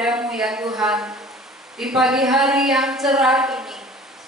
kepadamu ya Tuhan. Di pagi hari yang cerah ini,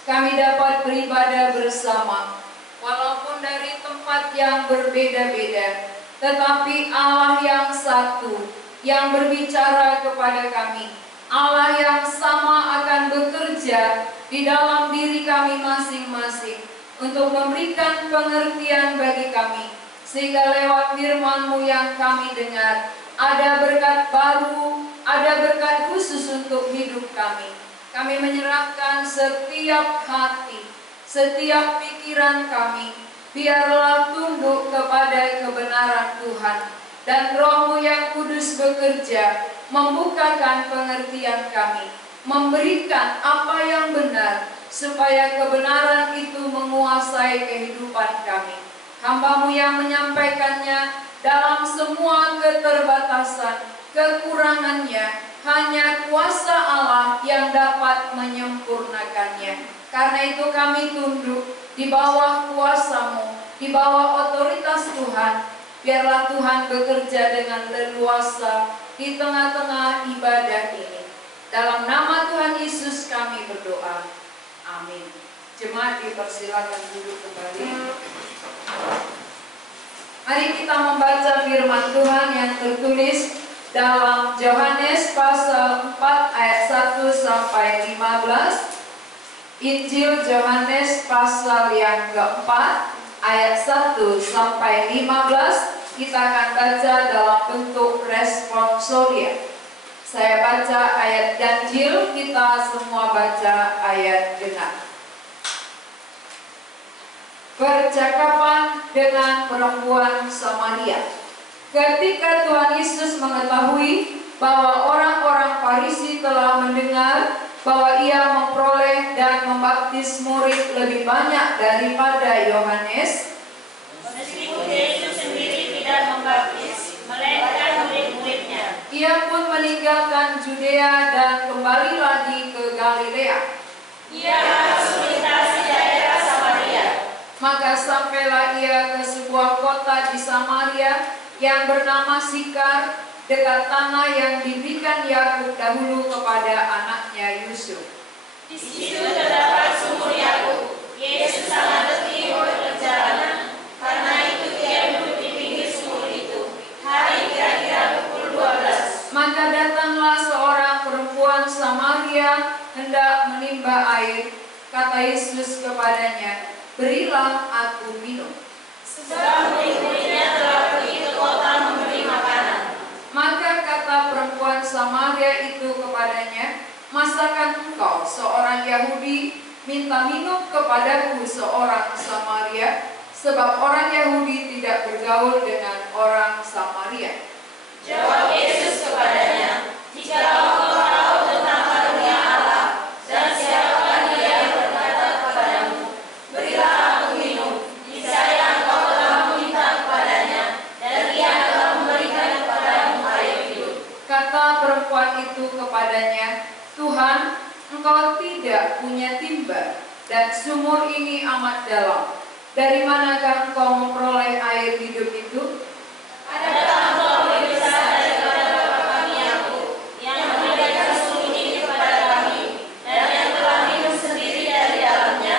kami dapat beribadah bersama, walaupun dari tempat yang berbeda-beda, tetapi Allah yang satu, yang berbicara kepada kami. Allah yang sama akan bekerja di dalam diri kami masing-masing, untuk memberikan pengertian bagi kami, sehingga lewat firman-Mu yang kami dengar, ada berkat baru, ada berkat khusus untuk hidup kami. Kami menyerahkan setiap hati, setiap pikiran kami, biarlah tunduk kepada kebenaran Tuhan, dan Roh-Mu yang kudus bekerja, membukakan pengertian kami, memberikan apa yang benar, supaya kebenaran itu menguasai kehidupan kami. Hamba-Mu yang menyampaikannya dalam semua keterbatasan, kekurangannya, hanya kuasa Allah yang dapat menyempurnakannya. Karena itu kami tunduk di bawah kuasa-Mu, di bawah otoritas Tuhan. Biarlah Tuhan bekerja dengan leluasa di tengah-tengah ibadah ini. Dalam nama Tuhan Yesus kami berdoa. Amin. Jemaat dipersilakan duduk kembali. Mari kita membaca firman Tuhan yang tertulis dalam Yohanes pasal 4 ayat 1 sampai 15. Injil Yohanes pasal yang keempat ayat 1 sampai 15. Kita akan baca dalam bentuk responsoria. Saya baca ayat ganjil, kita semua baca ayat genap. Percakapan dengan perempuan Samaria. Ketika Tuhan Yesus mengetahui bahwa orang-orang Farisi telah mendengar bahwa ia memperoleh dan membaptis murid lebih banyak daripada Yohanes, meskipun Yesus sendiri tidak membaptis, melainkan murid-muridnya, ia pun meninggalkan Judea dan kembali lagi ke Galilea. Ia harus melintasi daerah Samaria. Maka sampailah ia ke sebuah kota di Samaria yang bernama Sikar, dekat tanah yang diberikan Yakub dahulu kepada anaknya Yusuf. Di situ terdapat sumur Yakub. Yesus sangat letih berperjalanan, karena itu ia duduk di pinggir sumur itu. Hari kira-kira pukul 12. Maka datanglah seorang perempuan Samaria hendak menimba air. Kata Yesus kepadanya, "Berilah aku minum." Sebab murid-muridnya telah pergi ke kota membeli makanan. Maka kata perempuan Samaria itu kepadanya, "Masakan engkau seorang Yahudi minta minum kepadaku seorang Samaria? Sebab orang Yahudi tidak bergaul dengan orang Samaria." Jawab Yesus kepadanya, "Jikalau engkau tahu tentang karunia Allah dan siapakah Dia yang berkata kepadamu, berilah aku minum, niscaya engkau telah meminta kepadanya, dan Ia telah memberikan kepadamu air hidup." Kata perempuan itu kepadanya, "Tuhan, engkau tidak punya timba, dan sumur ini amat dalam. Dari manakah engkau memperoleh air hidup itu? Adakah engkau lebih besar daripada bapa kami Yakub, yang memberikan sumur ini kepada kami, dan yang telah minum sendiri dari dalamnya,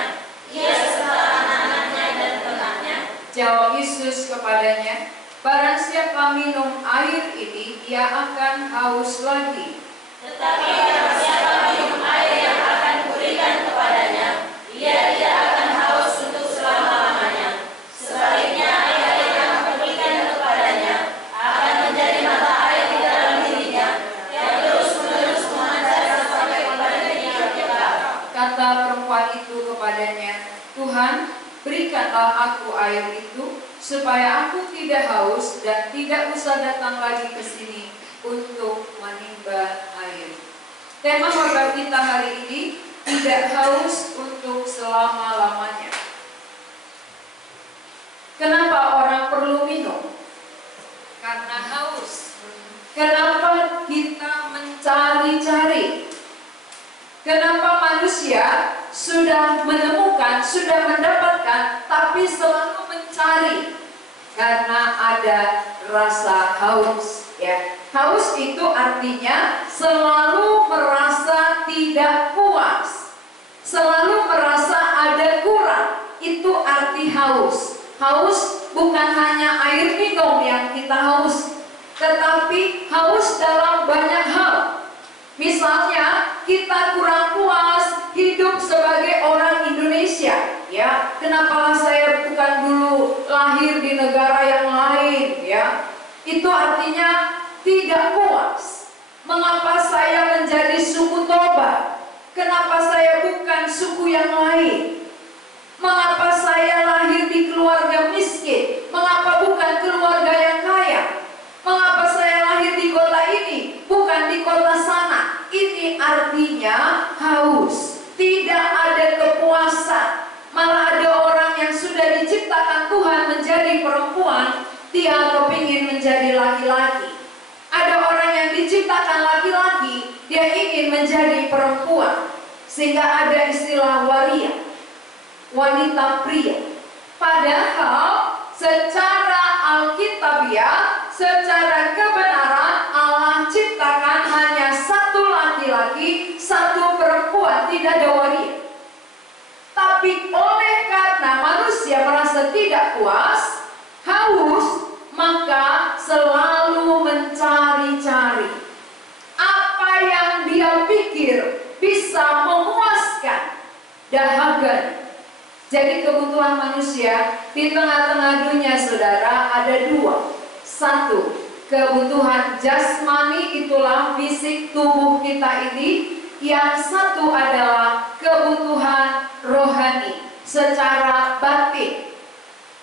ia serta anak-anaknya dan ternaknya?" Jawab Yesus kepadanya, "Barang siapa minum air ini, ia akan haus lagi. Tetapi barang siapa minum air yang akan kuberikan kepadanya, ia tidak akan haus untuk selama-lamanya. Sebaliknya, air yang kuberikan kepadanya akan menjadi mata air di dalam dirinya, yang terus-menerus memancar sampai kepada hidup kekal." Kata perempuan itu kepadanya, "Tuhan, berikanlah aku air itu, supaya aku tidak haus dan tidak usah datang lagi ke sini untuk menimba air." Tema khotbah kita hari ini, tidak haus untuk selama-lamanya. Kenapa orang perlu minum? Karena haus. Kenapa kita mencari-cari? Kenapa manusia sudah menemukan, sudah mendapatkan, tapi selalu mencari? Karena ada rasa haus. ya. Haus itu artinya selalu merasa tidak puas, selalu merasa ada kurang. Itu arti haus. Haus bukan hanya air minum yang kita haus, tetapi haus dalam banyak hal. Misalnya kita kurang puas hidup sebagai orang Indonesia, ya. Kenapa saya bukan dulu lahir di negara yang lain, ya? Itu artinya tidak puas. Mengapa saya menjadi suku Toba? Kenapa saya bukan suku yang lain? Mengapa saya lahir di keluarga miskin? Mengapa bukan keluarga yang kaya? Mengapa saya lahir di kota ini, bukan di kota sana? Ini artinya haus. Tidak ada kepuasan. Malah ada orang yang sudah diciptakan Tuhan menjadi perempuan, dia kepingin menjadi laki-laki. Ada orang yang diciptakan laki-laki, dia ingin menjadi perempuan. Sehingga ada istilah waria, wanita pria. Padahal secara alkitabiah, secara kebenaran Allah ciptakan hanya satu laki-laki, satu perempuan, tidak ada waria. Tapi oleh karena manusia merasa tidak puas, haus, maka selalu mencari-cari apa yang dia pikir bisa memuaskan dahaga. Jadi kebutuhan manusia di tengah-tengah dunia, saudara, ada dua. Satu, kebutuhan jasmani, itulah fisik tubuh kita ini. Yang satu adalah kebutuhan rohani secara batin.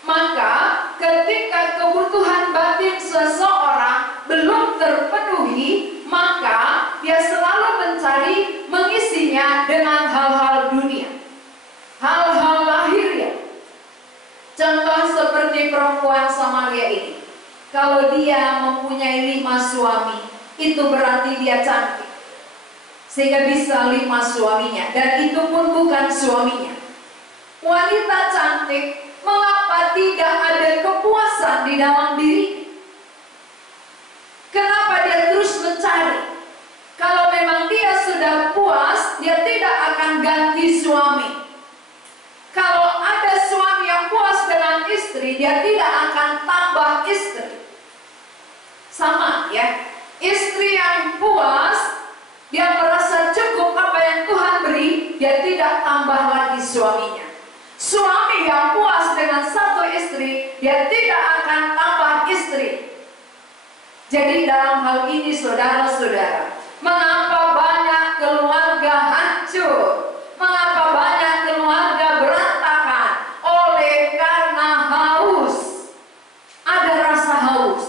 Maka ketika kebutuhan batin seseorang belum terpenuhi, maka dia selalu mencari mengisinya dengan hal-hal dunia, hal-hal lahiriah. Contoh seperti perempuan Samaria ini. Kalau dia mempunyai 5 suami, itu berarti dia cantik, sehingga bisa 5 suaminya, dan itu pun bukan suaminya. Wanita cantik, mengapa tidak ada kepuasan di dalam diri? Kenapa dia terus mencari? Kalau memang dia sudah puas, dia tidak akan ganti suami. Kalau ada suami yang puas dengan istri, dia tidak akan tambah istri. Sama, ya. Istri yang puas, dia merasa cukup apa yang Tuhan beri, dia tidak tambah lagi suaminya. Suami yang puas dengan satu istri, dia tidak akan tambah istri. Jadi dalam hal ini, saudara-saudara, mengapa banyak keluarga hancur? Mengapa banyak keluarga berantakan? Oleh karena haus. Ada rasa haus.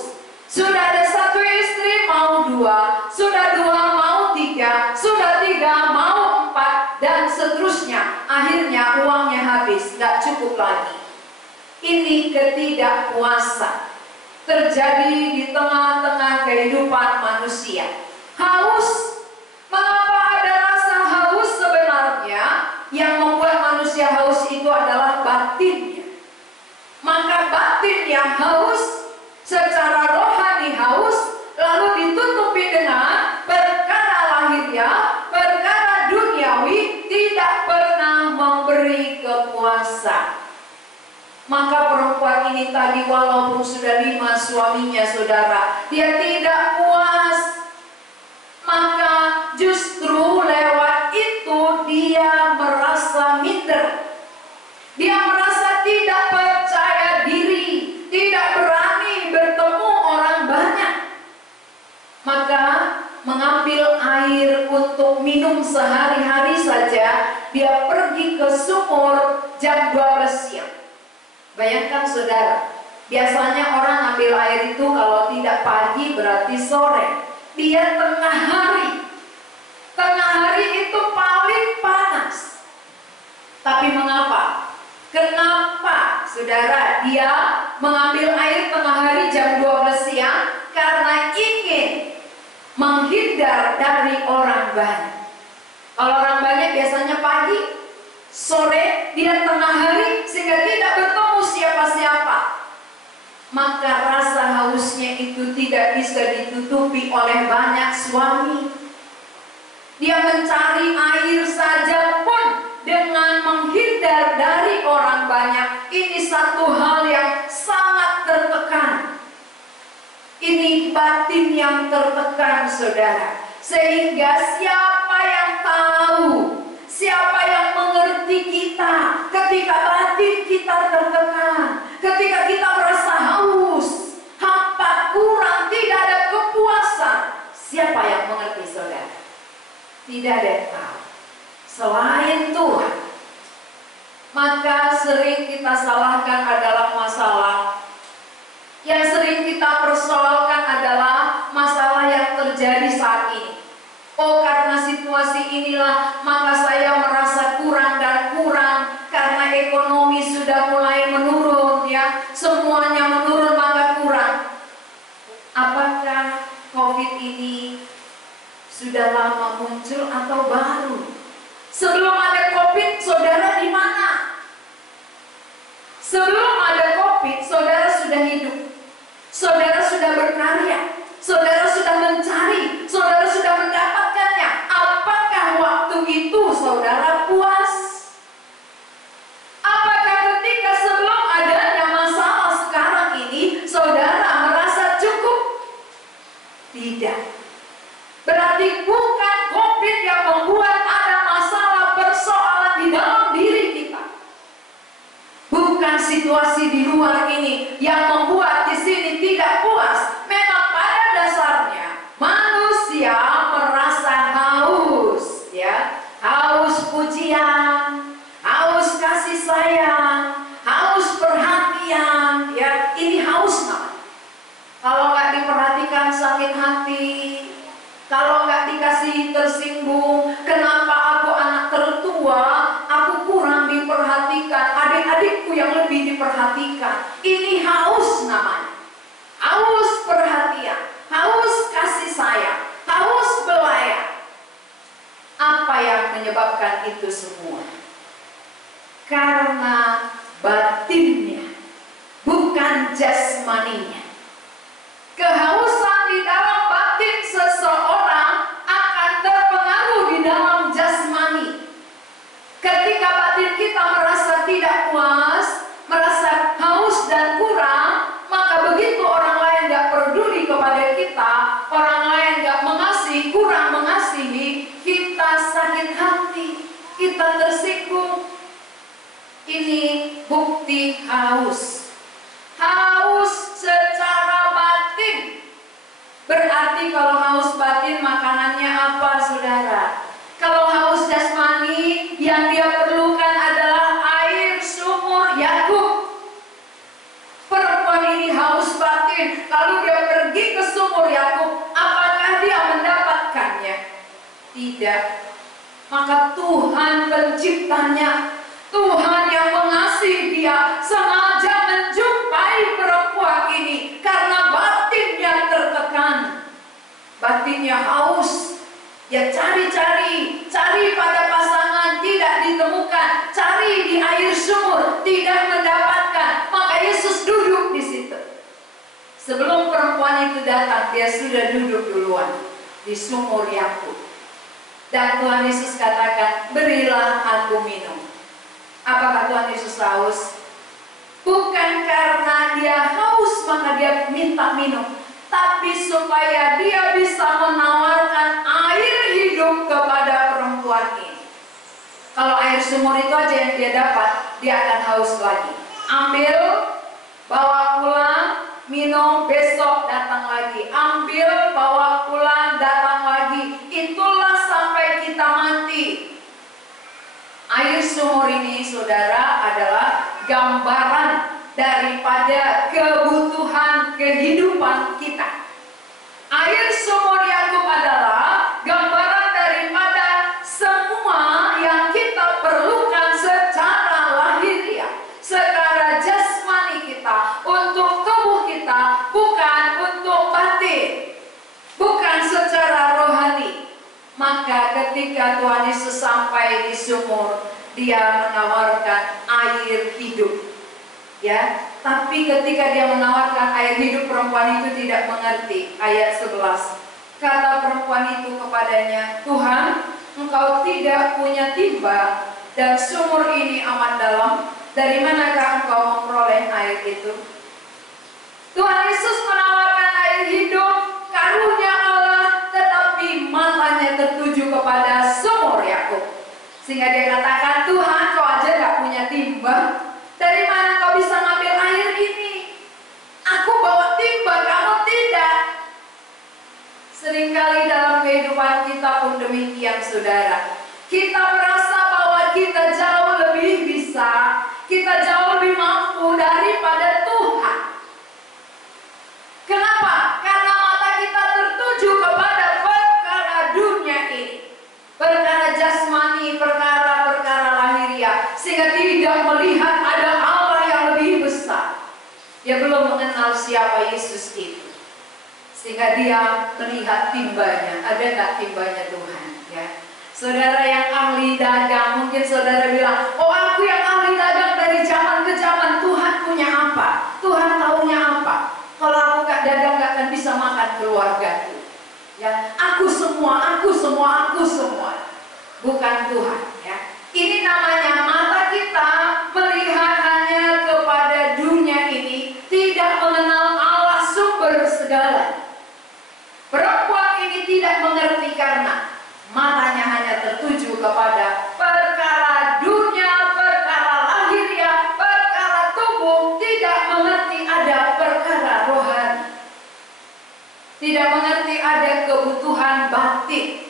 Sudah ada satu istri, mau 2. Sudah 2, mau 3. Sudah 3, mau 4. Dan seterusnya. Akhirnya uangnya habis, gak cukup lagi. Ini ketidakpuasan terjadi di tengah-tengah kehidupan manusia. Haus. Mengapa ada rasa haus? Sebenarnya yang membuat manusia haus itu adalah batinnya. Maka batin yang haus, secara rohani haus, lalu ditutupi dengan perkara lahiriah, perkara duniawi, tidak pernah memberi kepuasan. Maka perempuan ini tadi, walaupun sudah 5 suaminya, saudara, dia tidak puas. Maka justru lewat itu dia merasa minder. Dia merasa tidak percaya diri, tidak berani bertemu orang banyak. Maka mengambil air untuk minum sehari-hari saja, dia pergi ke sumur jam 12 siang. Bayangkan, saudara, biasanya orang ambil air itu kalau tidak pagi berarti sore. Dia tengah hari. Tengah hari itu paling panas. Tapi mengapa? Kenapa, saudara, dia mengambil air tengah hari jam 12 siang? Karena ingin menghindar dari orang banyak. Kalau orang banyak biasanya pagi, sore, dia tengah hari, sehingga tidak bertemu siapa-siapa. maka rasa hausnya itu tidak bisa ditutupi oleh banyak suami. Dia mencari air saja pun dengan menghindar dari orang banyak. Ini satu hal yang sangat tertekan. Ini batin yang tertekan, saudara. Sehingga siapa yang tahu, siapa yang mengerti kita ketika batin kita tertekan, ketika kita merasa haus, hampa, kurang, tidak ada kepuasan. Siapa yang mengerti, saudara? Tidak ada yang tahu selain Tuhan. Maka sering kita salahkan adalah masalah. Yang sering kita persoalkan adalah masalah yang terjadi saat ini. Oh, karena situasi inilah maka saya merasa kurang dan kurang. Karena ekonomi sudah mulai menurun, ya, semuanya menurun maka kurang. Apakah COVID ini sudah lama muncul atau baru? Sebelum ada COVID, saudara di mana? Sebelum ada COVID, saudara sudah hidup. Saudara sudah berkarya. Saudara sudah mencari. Saudara sudah mendapatkannya. Apakah waktu itu saudara puas? Apakah ketika sebelum adanya masalah sekarang ini, saudara merasa cukup? Tidak. Berarti bukan COVID yang membuat ada masalah persoalan di dalam diri kita. Bukan situasi di luar ini yang membuat di sini tidak puas. Memang pada dasarnya manusia merasa haus, ya, haus pujian, haus kasih sayang, haus perhatian, ya, ini haus namanya. Kalau nggak diperhatikan sakit hati. Kalau nggak dikasih tersinggung, kenapa aku anak tertua, aku kurang diperhatikan, adik-adikku yang lebih diperhatikan. Ini haus namanya. Haus perhatian, haus kasih sayang, haus belayar. Apa yang menyebabkan itu semua? Karena batinnya, bukan jasmaninya. Kehausan di dalam batin seseorang akan terpengaruh di dalam jasmani. Ketika batin kita merasa tidak puas, merasa haus dan kurang, maka begitu orang lain gak peduli kepada kita, orang lain gak mengasihi, kurang mengasihi, kita sakit hati, kita tersinggung. Ini bukti haus. Haus secara batin. Berarti kalau haus batin makanannya apa, saudara? Kalau haus jasmani yang dia perlukan adalah air sumur Yakub. Perempuan ini haus batin. Lalu dia pergi ke sumur Yakub. Apakah dia mendapatkannya? Tidak. Maka Tuhan penciptanya, Tuhan yang mengasihi dia, sengaja menjumpai perempuan ini karena batinnya tertekan, batinnya haus. Ya cari-cari, cari pada pasangan, tidak ditemukan, cari di air sumur, tidak mendapatkan. Maka Yesus duduk di situ. Sebelum perempuan itu datang, dia sudah duduk duluan di sumur Yakub. Dan Tuhan Yesus katakan, berilah aku minum. Apakah Tuhan Yesus haus? Bukan karena dia haus maka dia minta minum, tapi supaya dia bisa menawarkan air hidup kepada perempuan ini. Kalau air sumur itu aja yang dia dapat, dia akan haus lagi. Ambil, bawa pulang, minum, besok datang lagi. Ambil, bawa pulang, datang lagi. Itulah sampai kita mati. Air sumur ini, saudara, adalah gambaran daripada kebutuhan kehidupan kita. Air sumur Yakub adalah gambaran daripada semua yang kita perlukan secara lahiriah, secara jasmani kita, untuk tubuh kita, bukan untuk batin, bukan secara rohani. Maka ketika Tuhan Yesus sampai di sumur, dia menawarkan air hidup. Ya, Tapi ketika dia menawarkan air hidup, perempuan itu tidak mengerti. Ayat 11. Kata perempuan itu kepadanya, Tuhan, engkau tidak punya timba dan sumur ini amat dalam. Dari manakah engkau memperoleh air itu? Tuhan Yesus menawarkan air hidup, karunia Allah, tetapi matanya tertuju kepada sumur Yakub. Sehingga dia katakan, Tuhan, kau aja gak punya timba. Dari mana kau bisa ngambil air ini? Aku bawa timba, kamu tidak. Seringkali dalam kehidupan kita pun demikian, saudara. Kita merasa bahwa kita jauh lebih bisa, kita jauh lebih mampu daripada Tuhan. Kenapa? Karena mata kita tertuju kepada perkara dunia ini, perkara jasmani, perkara-perkara lahiriah, sehingga tidak melihat ada Allah yang lebih besar. Dia belum mengenal siapa Yesus itu, sehingga dia melihat timbanya. Ada nggak timbanya Tuhan? Ya, saudara yang ahli dagang, mungkin saudara bilang, oh aku yang ahli dagang dari zaman ke zaman. Tuhan punya apa? Tuhan taunya apa? Kalau aku gak dagang gak akan bisa makan keluargaku. Ya, aku semua. Bukan Tuhan. Ya, ini namanya mata kita melihat hanya kepada dunia ini, tidak mengenal Allah sumber segala. Perempuan ini tidak mengerti karena matanya hanya tertuju kepada perkara dunia, perkara lahiriah, perkara tubuh, tidak mengerti ada perkara rohani. Tidak mengerti ada kebutuhan batin.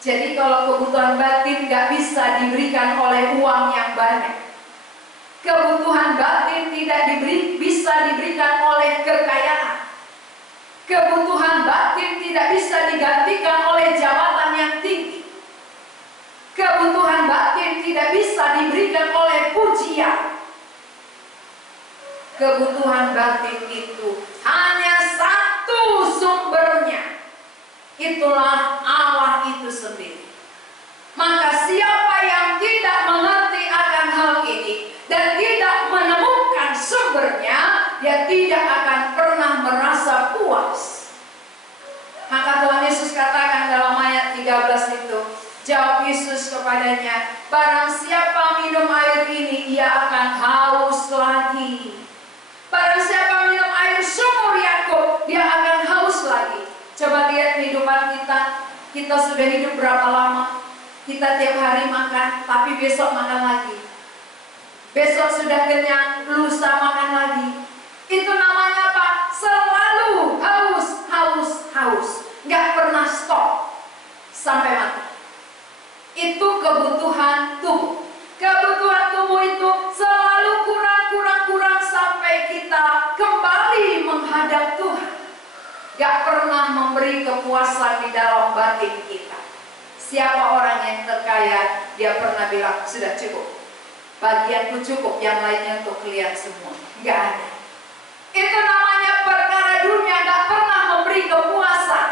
Jadi kalau kebutuhan batin gak bisa diberikan oleh uang yang banyak. Kebutuhan batin tidak bisa diberikan oleh kekayaan. Kebutuhan batin tidak bisa digantikan oleh jabatan yang tinggi. Kebutuhan batin tidak bisa diberikan oleh pujian. Kebutuhan batin itu hanya satu sumbernya. Itulah Allah itu sendiri. Maka siapa yang tidak mengerti akan hal ini dan tidak menemukan sumbernya, dia tidak akan pernah merasa puas. Maka Tuhan Yesus katakan dalam ayat 13 itu, jawab Yesus kepadanya, barang siapa minum air ini, ia akan haus lagi. Barang siapa minum air sumur Yakub, dia akan haus lagi. Coba lihat kehidupan kita sudah hidup berapa lama? Kita tiap hari makan, tapi besok makan lagi. Besok sudah kenyang, lusa makan lagi. Itu namanya apa? Selalu haus. Nggak pernah stop sampai mati. Itu kebutuhan tubuh. Kebutuhan tubuh itu selalu kurang sampai kita kembali menghadap Tuhan. Gak pernah memberi kepuasan di dalam batin kita. Siapa orang yang terkaya, dia pernah bilang, sudah cukup, bagianku cukup, yang lainnya untuk kalian semua. Gak ada. Itu namanya perkara dunia gak pernah memberi kepuasan.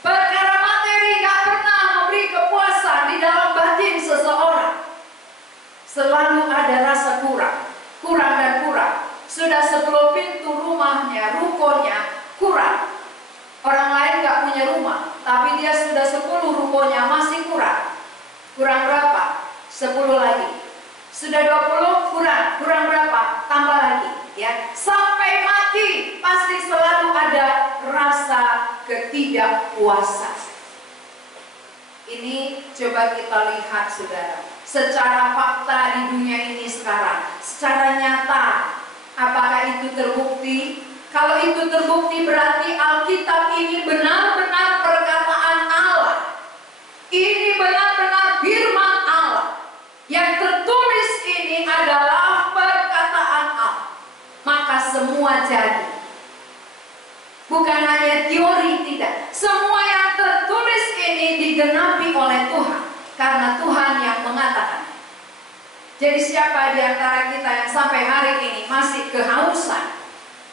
Perkara materi gak pernah memberi kepuasan di dalam batin seseorang. Selalu ada rasa kurang. Sudah 10 pintu rumahnya, rukonya kurang. Orang lain gak punya rumah, tapi dia sudah 10 rukonya masih kurang. Kurang berapa? 10 lagi. Sudah 20, kurang berapa? Tambah lagi. Ya, sampai mati pasti selalu ada rasa ketidakpuasan. Ini coba kita lihat, saudara, secara fakta di dunia ini sekarang, secara nyata. Apakah itu terbukti? Kalau itu terbukti berarti Alkitab ini benar-benar perkataan Allah. Ini benar-benar firman Allah. Yang tertulis ini adalah perkataan Allah. Maka semua jadi. Bukan hanya teori, tidak. Semua yang tertulis ini digenapi oleh Tuhan. Karena Tuhan yang mengatakan. Jadi siapa di antara kita yang sampai hari ini masih kehausan,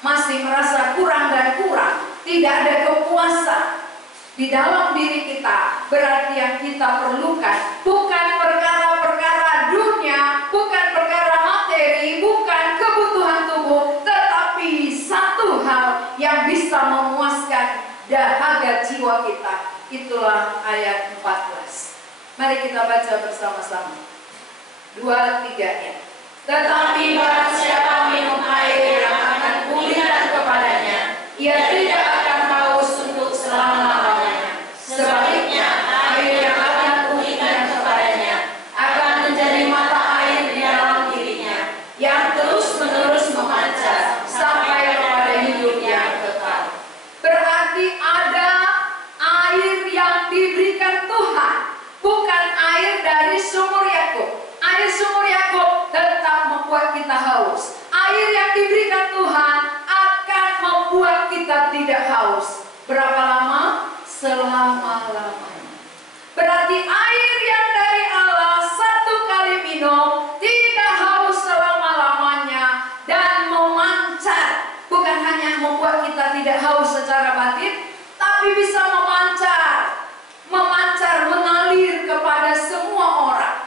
masih merasa kurang, tidak ada kepuasan di dalam diri kita, berarti yang kita perlukan bukan perkara-perkara dunia, bukan perkara materi, bukan cukup, tetapi satu hal yang bisa memuaskan dahaga jiwa kita. Itulah ayat 14. Mari kita baca bersama-sama. 2, 3 ya. Tetapi barang siapa minum air yang akan kuberikan kepadanya, ia tidak akan haus untuk selama-lamanya. Sebaliknya, air yang akan kuberikan kepadanya akan menjadi mata air di dalam dirinya, yang terus-menerus memancar sampai kepada hidup yang kekal. Berarti ada air yang diberikan Tuhan, bukan air dari sumur Yakub. Air sumur Yakub tetap membuat kita haus. Air yang diberikan Tuhan akan membuat kita tidak haus. Berapa lama? Selama-lamanya. Berarti air yang dari Allah satu kali minum tidak haus selama-lamanya dan memancar. Bukan hanya membuat kita tidak haus secara batin, tapi bisa memancar, mengalir kepada semua orang.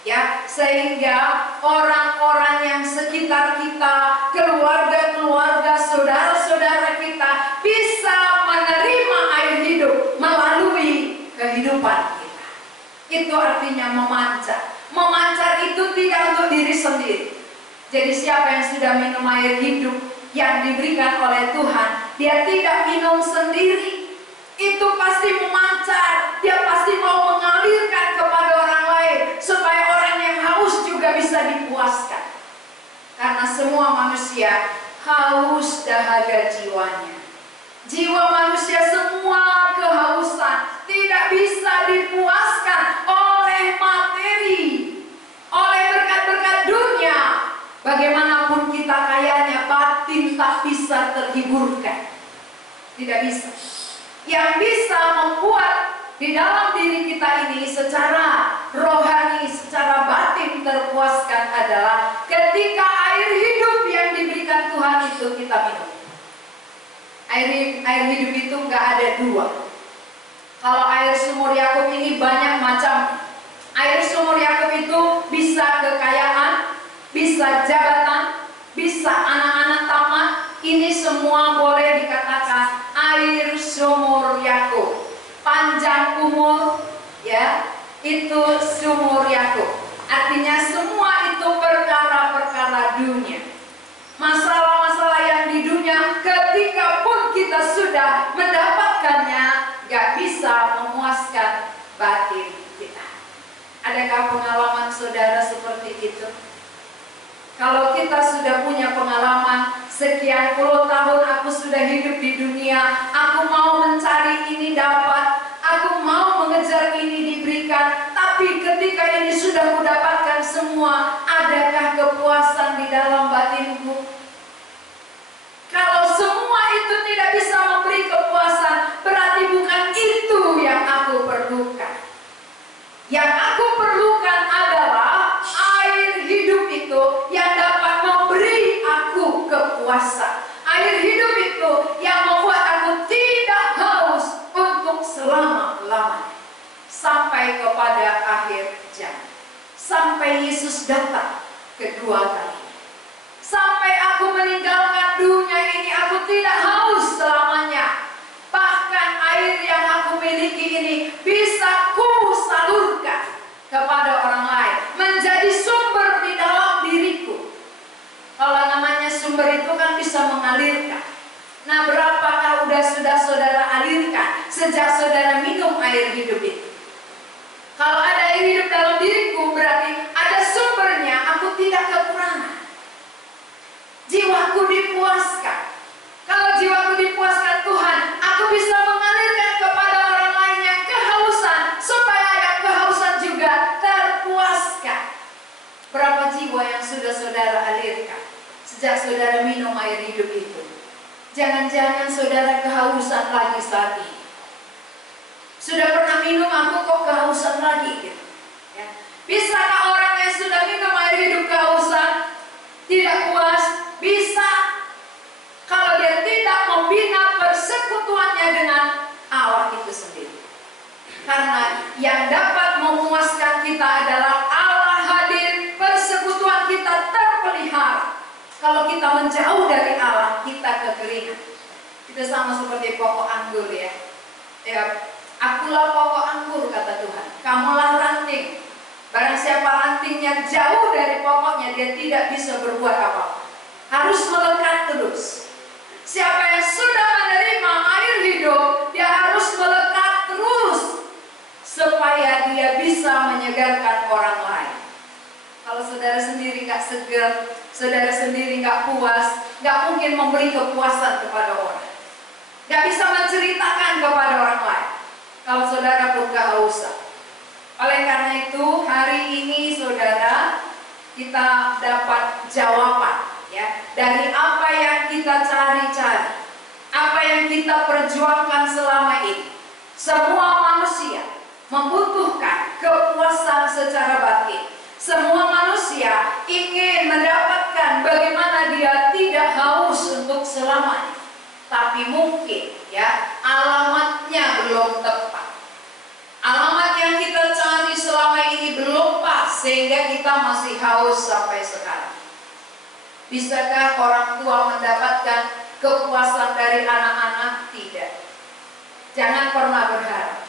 Ya, sehingga orang-orang yang sekitar kita, keluarga-keluarga, saudara-saudara kita bisa menerima air hidup melalui kehidupan kita. Itu artinya memancar. Memancar itu tidak untuk diri sendiri. Jadi siapa yang sudah minum air hidup yang diberikan oleh Tuhan, dia tidak minum sendiri. Itu pasti memancar. Dia pasti mau mengalirkan kepada orang lain supaya orang yang haus juga bisa dipuaskan. Karena semua manusia haus dahaga jiwanya. Jiwa manusia semua kehausan tidak bisa dipuaskan oleh materi, oleh berkat-berkat dunia. Bagaimanapun kita kayanya, batin tak bisa terhiburkan. Tidak bisa. Yang bisa membuat di dalam diri kita ini secara rohani, secara batin terpuaskan adalah ketika air hidup yang diberikan Tuhan itu kita minum. Air hidup itu nggak ada dua. Kalau air sumur Yakub ini banyak macam. Air sumur Yakub itu bisa kekayaan, bisa jabatan, bisa anak-anak tamat. Ini semua boleh dikatakan air sumur Yakub. Panjang umur, ya, itu sumur Yakub. Artinya semua itu perkara-perkara dunia. Masalah-masalah yang di dunia, ketika pun kita sudah mendapatkannya, gak bisa memuaskan batin kita. Adakah pengalaman saudara seperti itu? Kalau kita sudah punya pengalaman, sekian puluh tahun aku sudah hidup di dunia, aku mau mencari ini dapat, aku mau mengejar ini diberikan, tapi ketika ini sudah mendapatkan semua, adakah kepuasan di dalam batinku? Kalau semua itu tidak bisa memberi kepuasan, berarti bukan itu yang aku perlukan. Yang aku perlukan adalah air hidup itu yang dapat memberi aku kepuasan. Air hidup itu yang membuat aku tidak haus untuk selama-lamanya. Sampai kepada akhir zaman. Sampai Yesus datang kedua kali. Sampai aku meninggalkan dunia ini, aku tidak haus selamanya. Bahkan air yang aku miliki ini bisa ku salurkan kepada orang lain, menjadi sumber di dalam diriku. Kalau namanya sumber itu kan bisa mengalirkan. Nah, berapakah sudah saudara alirkan sejak saudara minum air hidup itu? Kalau ada air hidup dalam diriku, berarti ada sumbernya, aku tidak kekurangan. Jiwaku dipuaskan. Kalau jiwaku dipuaskan Tuhan, aku bisa mengalirkan kepada orang lain yang kehausan, supaya yang kehausan juga terpuaskan. Berapa jiwa yang sudah saudara alirkan sejak saudara minum air hidup itu? Jangan-jangan saudara kehausan lagi saat ini. Sudah pernah minum, aku kok kehausan lagi gitu. Ya. Bisakah orang yang sudah minum air hidup kehausan tidak puas? Bisa, kalau dia tidak membina persekutuannya dengan Allah itu sendiri. Karena yang dapat memuaskan kita adalah Allah hadir, persekutuan kita terpelihara. Kalau kita menjauh dari Allah, kita kekeringan. Itu sama seperti pokok anggur ya. Akulah pokok anggur kata Tuhan. Kamulah ranting. Barang siapa rantingnya jauh dari pokoknya, dia tidak bisa berbuat apa-apa. Harus melekat terus. Siapa yang sudah menerima air hidup, dia harus melekat terus supaya dia bisa menyegarkan orang lain. Kalau saudara sendiri nggak segar, saudara sendiri nggak puas, nggak mungkin memberi kepuasan kepada orang. Nggak bisa menceritakan kepada orang lain. Kalau saudara pun kehausan. Oleh karena itu hari ini saudara, kita dapat jawaban ya dari apa yang kita cari-cari, apa yang kita perjuangkan selama ini. Semua manusia membutuhkan kepuasan secara batin. Semua manusia ingin mendapatkan bagaimana dia tidak haus untuk selamanya. Tapi mungkin ya alamatnya belum tepat. Alamat yang kita cari selama ini belum pas sehingga kita masih haus sampai sekarang. Bisakah orang tua mendapatkan kepuasan dari anak-anak? Tidak. Jangan pernah berharap,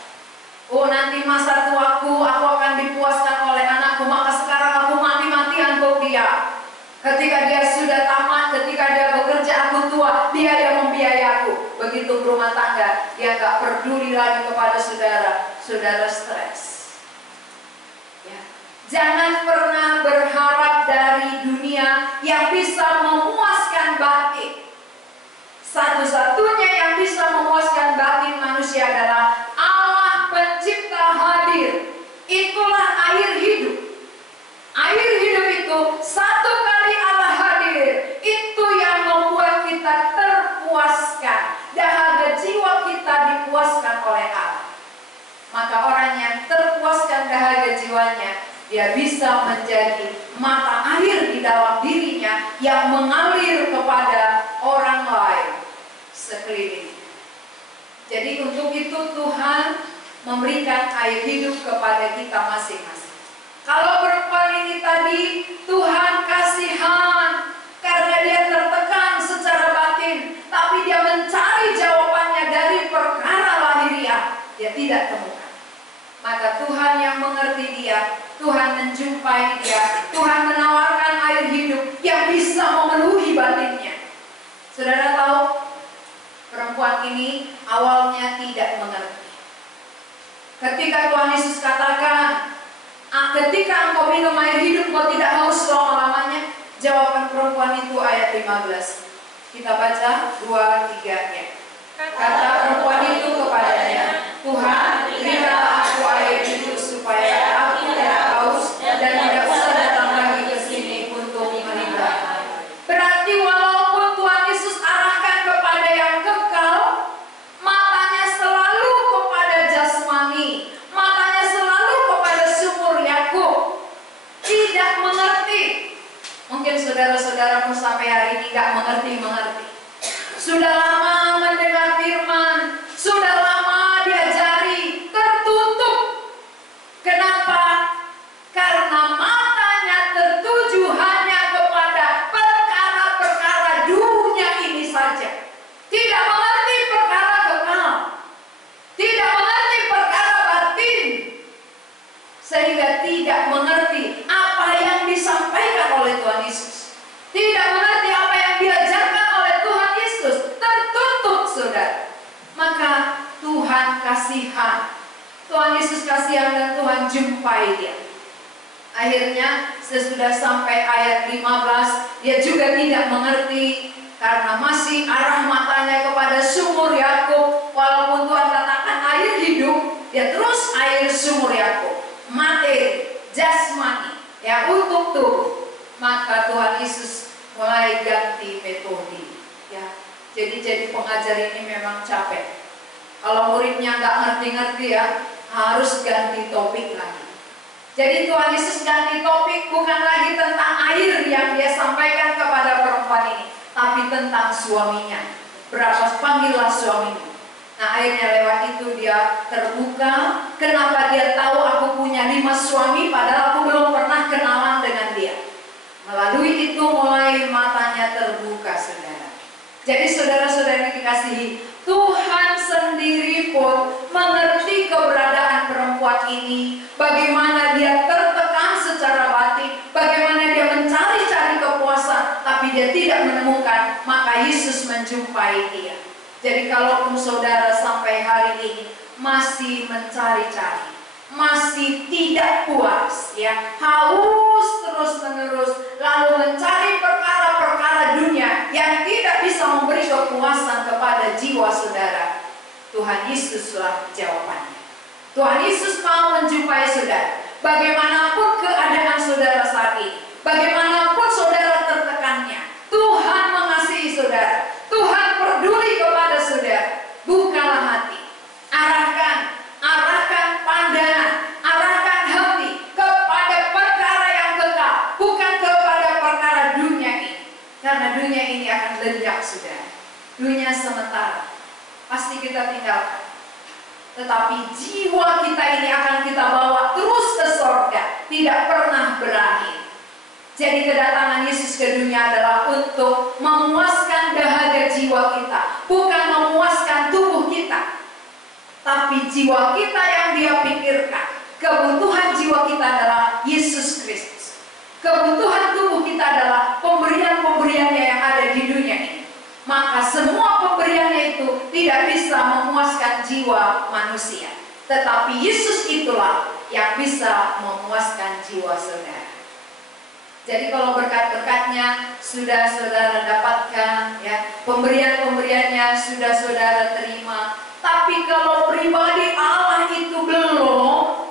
oh nanti masa tuaku aku akan dipuaskan oleh anakku, maka sekarang aku mati-matian untuk dia. Ketika dia sudah tamat, ketika dia bekerja, aku tua, dia yang membiayai aku. Begitu berumah tangga, dia gak peduli lagi kepada saudara. Saudara stres ya. Jangan pernah berharap dari dunia yang bisa memuaskan batin. Satu-satunya yang bisa memuaskan batin manusia adalah Allah pencipta hadir. Itulah air hidup. Air hidup itu satu kali Allah hadir, itu yang membuat kita terpuaskan. Dahaga jiwa kita dipuaskan oleh Allah. Maka orang yang terpuaskan dahaga jiwanya, dia bisa menjadi mata air di dalam dirinya yang mengalir kepada orang lain sekeliling. Jadi untuk itu Tuhan memberikan air hidup kepada kita masing-masing. Kalau perempuan ini tadi, Tuhan kasihan karena dia tertekan secara batin, tapi dia mencari jawabannya dari perkara lahiriah, dia tidak temukan. Maka Tuhan yang mengerti dia, Tuhan menjumpai dia, Tuhan menawarkan air hidup yang bisa memenuhi batinnya. Saudara tahu, perempuan ini awalnya tidak mengerti. Ketika Tuhan Yesus katakan, ketika engkau minum air hidup, engkau tidak haus selama-lamanya. Jawaban perempuan itu ayat 15. Kita baca 2-3-nya. Kata perempuan itu kepadanya, Tuhan, berikanlah aku air hidup supaya aku tidak haus dan tidak usah datang lagi ke sini untuk menimba. Berarti walaupun Tuhan Yesus arahkan kepada yang kekal, matanya selalu kepada jasmani, matanya selalu kepada sumur Yakub, tidak mengerti. Mungkin saudara-saudaramu sampai hari ini tidak mengerti. Sudah lama mendengar firman, sudah lama diajari, tertutup. Kenapa? Karena matanya tertuju hanya kepada perkara-perkara dunia ini saja. Tidak mengerti perkara kekal, tidak mengerti perkara batin, sehingga tidak mengerti apa yang disampaikan oleh Tuhan Yesus. Tidak mengerti apa yang diajarkan oleh Tuhan Yesus. Tertutup, saudara. Maka Tuhan kasihan. Tuhan Yesus kasihan dan Tuhan jumpai dia. Akhirnya sesudah sampai ayat 15, dia juga tidak mengerti karena masih arah matanya kepada sumur Yakub. Walaupun Tuhan katakan air hidup, dia terus air sumur Yakub. Materi, jasmani, ya untuk tubuh. Maka Tuhan Yesus mulai ganti metode. Ya, jadi pengajar ini memang capek. Kalau muridnya nggak ngerti-ngerti ya, harus ganti topik lagi. Jadi Tuhan Yesus ganti topik bukan lagi tentang air yang dia sampaikan kepada perempuan ini, tapi tentang suaminya. Berapa panggillah suamimu. Nah akhirnya lewat itu dia terbuka. Kenapa dia tahu aku punya 5 suami padahal aku belum pernah kenalan dengan dia. Melalui itu mulai matanya matanya terbuka, saudara. Jadi saudara-saudara yang dikasihi, Tuhan sendiri pun mengerti keberadaan perempuan ini, bagaimana dia tertekan secara batin, bagaimana dia mencari-cari kepuasan, tapi dia tidak menemukan, maka Yesus menjumpai dia. Jadi kalaupun saudara sampai hari ini masih mencari-cari, masih tidak puas, ya, haus terus-menerus, lalu mencari perkara-perkara dunia yang tidak bisa memberi kepuasan kepada jiwa saudara, Tuhan Yesuslah jawabannya. Tuhan Yesus mau menjumpai saudara. Bagaimanapun keadaan saudara saat ini, bagaimanapun saudara tertekannya, Tuhan mengasihi saudara. Tuhan peduli kepada saudara. Bukalah hati, arahkan pandangan, arahkan hati kepada perkara yang kekal, bukan kepada perkara dunia ini. Karena dunia ini akan lenyap, saudara. Dunia sementara, pasti kita tinggalkan. Tetapi jiwa kita ini akan kita bawa terus ke surga, tidak pernah berakhir. Jadi kedatangan Yesus ke dunia adalah untuk memuaskan dahaga jiwa kita, bukan memuaskan tubuh kita. Tapi jiwa kita yang dia pikirkan, kebutuhan jiwa kita adalah Yesus Kristus. Kebutuhan tubuh kita adalah pemberian-pemberiannya yang ada di dunia ini. Maka semua pemberiannya itu tidak bisa memuaskan jiwa manusia. Tetapi Yesus itulah yang bisa memuaskan jiwa saudara. Jadi kalau berkat-berkatnya sudah saudara dapatkan, ya, pemberian-pemberiannya sudah saudara terima. Tapi kalau pribadi Allah itu belum,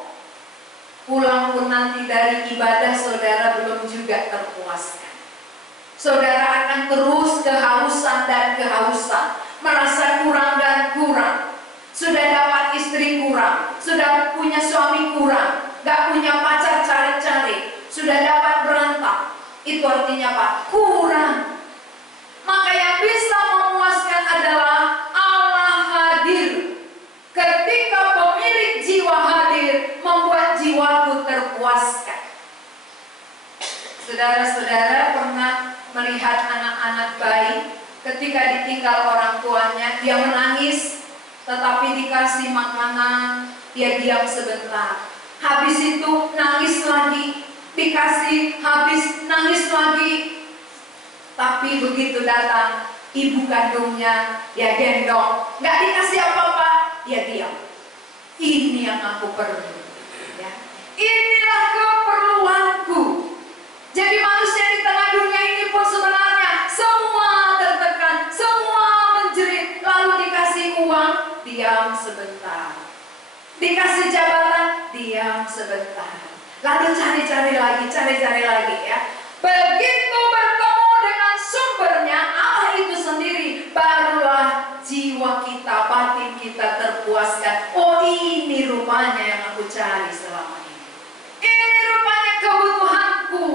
pulang pun nanti dari ibadah saudara belum juga terpuaskan. Saudara akan terus kehausan dan kehausan, merasa kurang dan kurang. Sudah dapat istri kurang, sudah punya suami kurang, gak punya pacar cari-cari, sudah dapat berantak. Itu artinya apa? Kurang. Maka yang bisa memuaskan adalah Allah hadir. Ketika pemilik jiwa hadir, membuat jiwaku terpuaskan. Saudara-saudara pernah melihat anak-anak bayi ketika ditinggal orang tuanya, dia menangis, tetapi dikasih makanan, dia diam sebentar. Habis itu nangis lagi, dikasih, habis nangis lagi. Tapi begitu datang ibu kandungnya, dia gendong, nggak dikasih apa-apa, dia diam. Ini yang aku perlu, ya. Inilah keperluanku. Jadi manusia di tengah dunia ini pun sebenarnya semua tertekan, semua menjerit. Lalu dikasih uang, diam sebentar. Dikasih jabatan, diam sebentar. Lalu cari-cari lagi, ya. Begitu bertemu dengan sumbernya, Allah itu sendiri, barulah jiwa kita, batin kita terpuaskan. Oh, ini rupanya yang aku cari selama ini. Ini rupanya kebutuhanku,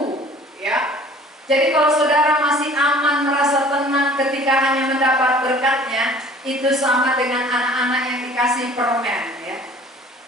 ya. Jadi kalau saudara masih aman, merasa tenang ketika hanya mendapat berkatnya, itu sama dengan anak-anak yang dikasih permen, ya.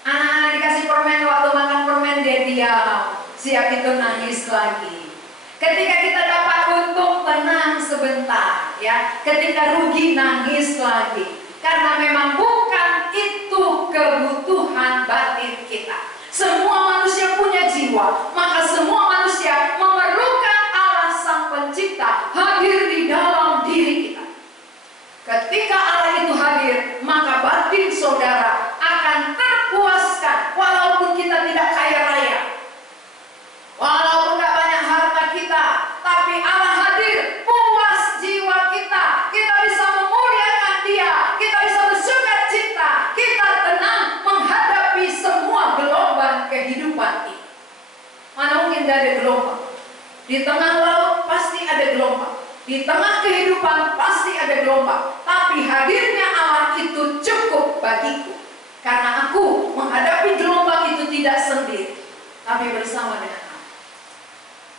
Anak-anak dikasih permen, waktu makan permen dia diam, siap itu nangis lagi. Ketika kita dapat untung, tenang sebentar, ya. Ketika rugi, nangis lagi. Karena memang bukan itu kebutuhan batin kita. Semua manusia punya jiwa, maka semua manusia memerlukan Allah Sang Pencipta hadir di dalam diri kita. Ketika Allah itu hadir, maka batin saudara akan terpuaskan. Walaupun kita tidak kaya raya, walaupun tidak banyak harta kita, tapi Allah hadir, puas jiwa kita. Kita bisa memuliakan Dia, kita bisa bersukacita, kita tenang menghadapi semua gelombang kehidupan ini. Mana mungkin tidak ada gelombang? Di tengah laut pasti ada gelombang, di tengah kehidupan pasti ada gelombang. Tapi hadirnya Allah itu cukup bagiku, karena aku menghadapi gelombang itu tidak sendiri, tapi bersama dengan Allah.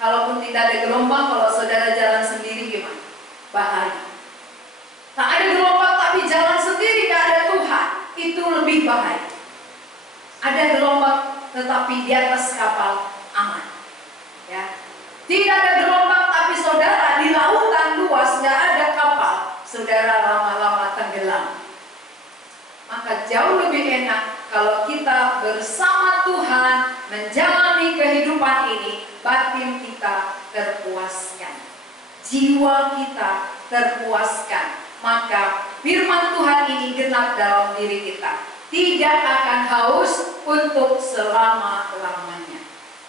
Kalaupun tidak ada gelombang, kalau saudara jalan sendiri gimana? Bahaya. Tak ada gelombang tapi jalan sendiri, tidak ada Tuhan, itu lebih bahaya. Ada gelombang tetapi di atas kapal aman, ya. Tidak ada gelombang tapi saudara di lautan puas, nggak ada kapal, saudara lama-lama tenggelam. Maka jauh lebih enak kalau kita bersama Tuhan menjalani kehidupan ini, batin kita terpuaskan, jiwa kita terpuaskan. Maka firman Tuhan ini genap dalam diri kita, tidak akan haus untuk selama-lamanya.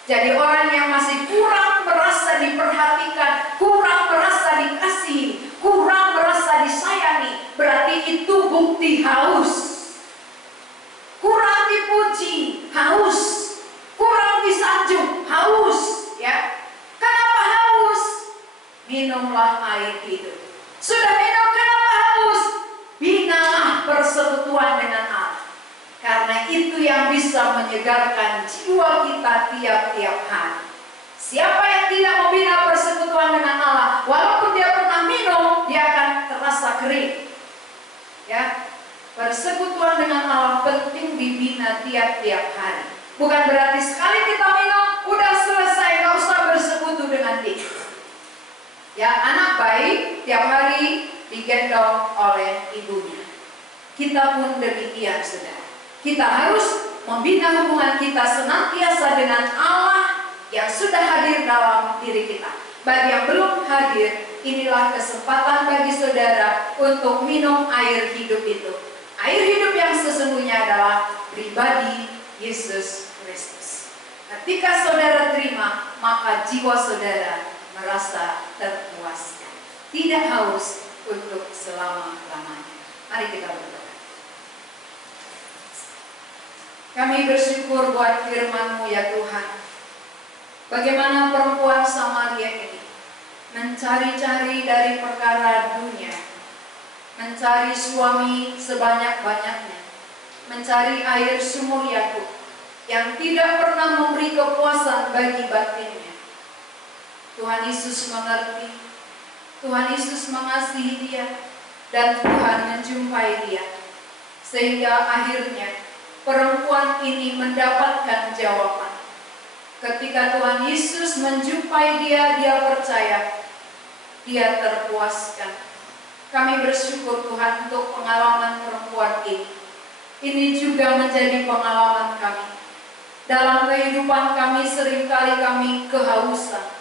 Jadi orang yang masih kurang merasa diperhatikan, kurang merasa dikasihi, kurang merasa disayangi, berarti itu bukti haus. Kurang dipuji, haus. Kurang disanjung, haus. Ya, kenapa haus? Minumlah air hidup. Sudah minum, kenapa haus? Binalah persekutuan dengan Allah. Karena itu yang bisa menyegarkan jiwa kita tiap-tiap hari. Siapa yang tidak membina persekutuan dengan Allah, walaupun dia pernah minum, dia akan terasa kering. Ya, persekutuan dengan Allah penting dibina tiap-tiap hari. Bukan berarti sekali kita minum, udah selesai, gak usah bersekutu dengan dia. Ya, anak baik tiap hari digendong oleh ibunya. Kita pun demikian, saudara. Kita harus membina hubungan kita senantiasa dengan Allah yang sudah hadir dalam diri kita. Bagi yang belum hadir, inilah kesempatan bagi saudara untuk minum air hidup itu. Air hidup yang sesungguhnya adalah pribadi Yesus Kristus. Ketika saudara terima, maka jiwa saudara merasa terpuaskan, tidak haus untuk selama-lamanya. Mari kita berdoa. Kami bersyukur buat firman-Mu ya Tuhan. Bagaimana perempuan Samaria ini mencari-cari dari perkara dunia, mencari suami sebanyak-banyaknya, mencari air sumur Yakub yang tidak pernah memberi kepuasan bagi batinnya. Tuhan Yesus mengerti, Tuhan Yesus mengasihi dia, dan Tuhan menjumpai dia, sehingga akhirnya perempuan ini mendapatkan jawaban. Ketika Tuhan Yesus menjumpai dia, dia percaya, dia terpuaskan. Kami bersyukur Tuhan untuk pengalaman perempuan ini. Ini juga menjadi pengalaman kami. Dalam kehidupan kami seringkali kami kehausan.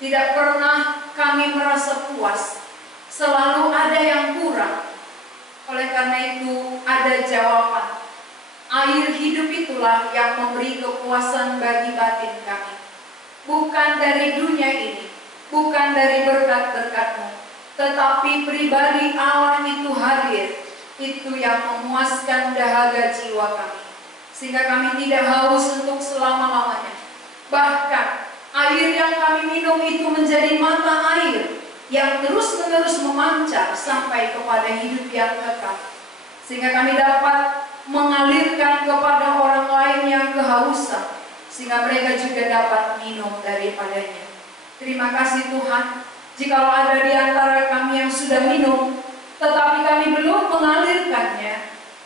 Tidak pernah kami merasa puas. Selalu ada yang kurang. Oleh karena itu ada jawaban. Air hidup itulah yang memberi kepuasan bagi batin kami. Bukan dari dunia ini, bukan dari berkat-berkat-Mu, tetapi pribadi Allah itu hadir. Itu yang memuaskan dahaga jiwa kami, sehingga kami tidak haus untuk selama-lamanya. Bahkan air yang kami minum itu menjadi mata air yang terus-menerus memancar sampai kepada hidup yang kekal, sehingga kami dapat mengalirkan kepada orang lain yang kehausan, sehingga mereka juga dapat minum daripadanya. Terima kasih Tuhan, jikalau ada di antara kami yang sudah minum, tetapi kami belum mengalirkannya,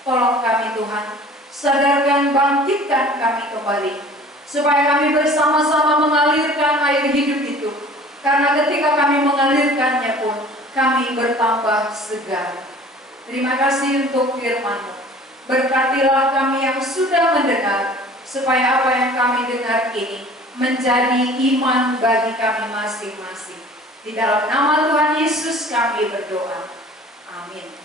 tolong kami Tuhan, sadarkan, bangkitkan kami kembali, supaya kami bersama-sama mengalirkan air hidup itu. Karena ketika kami mengalirkannya pun, kami bertambah segar. Terima kasih untuk firman-Mu. Berkatilah kami yang sudah mendengar, supaya apa yang kami dengar ini menjadi iman bagi kami masing-masing. Di dalam nama Tuhan Yesus kami berdoa. Amin.